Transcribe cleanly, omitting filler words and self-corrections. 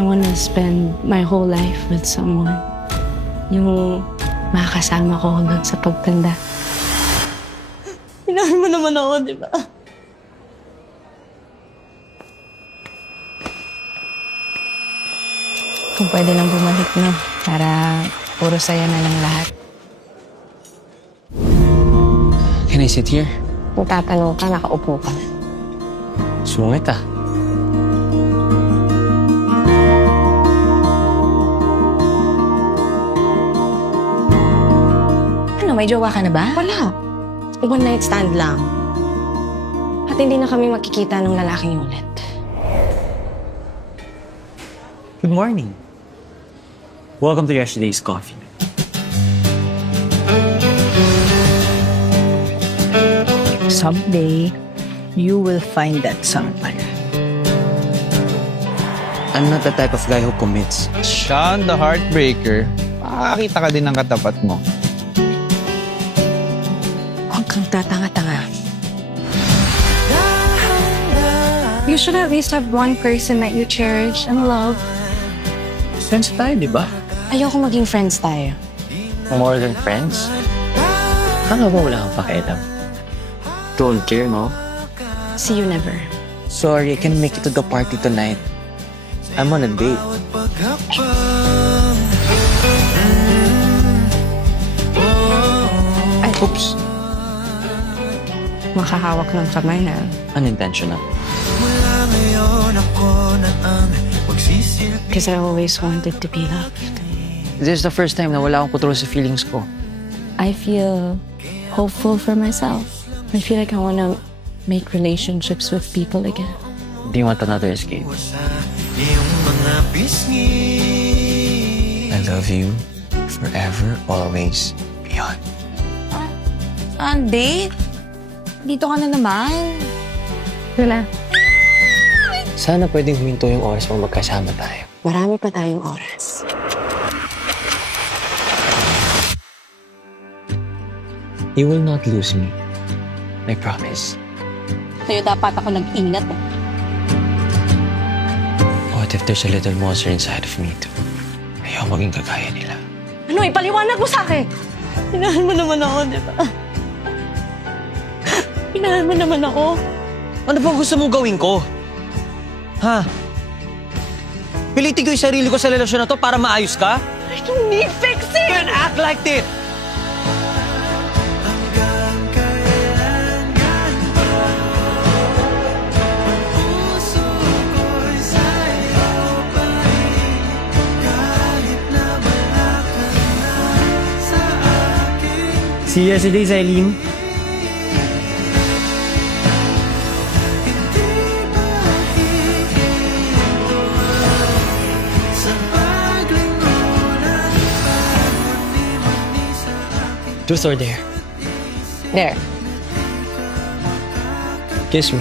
I wanna spend my whole life with someone. Yung makakasama ko hanggang sa pagtanda. Inahin mo naman ako, di ba? Kung pwede lang bumalik na para puro saya na lang lahat. Can I sit here? Kung tatanong ka, nakaupo ka. Sungit ah. Ano, may jowa ka na ba? Wala. One night stand lang. At hindi na kami makikita ng lalaking ulit. Good morning. Welcome to yesterday's coffee. Someday, you will find that someone. I'm not the type of guy who commits. Sean, the heartbreaker. Makakakita ka din ng katapat mo. Huwag kang tatanga-tanga. You should at least have one person that you cherish and love. Friends tayo, di ba? Ayoko maging friends tayo. More than friends? Ano ba wala kang pakialam? Don't care, no? See you never. Sorry, I can't make it to the party tonight. I'm on a date. Ay, Oops. makahawak ng kamay na. Unintentional. Because I always wanted to be loved. This is the first time na wala akong control sa feelings ko. I feel hopeful for myself. I feel like I want to make relationships with people again. Do you want another escape? I love you forever, always, beyond. Date? Dito ka na naman. Wala. Sana pwedeng huminto yung oras mo magkasama tayo. Marami pa tayong oras. You will not lose me. I promise. Sa'yo dapat ako nag-ingat. What if there's a little monster inside of me too? Ayaw maging kagaya nila. Ano, ipaliwanag mo sa akin! Inahan mo naman ako, di ba? Inahan mo naman ako. Ano bang gusto mong gawin ko? Ha? Pilitin ko yung sarili ko sa relasyon na to para maayos ka? I don't need fixing! You can't act like this! See you yesterday, Eileen. Truth or dare? There. Kiss me.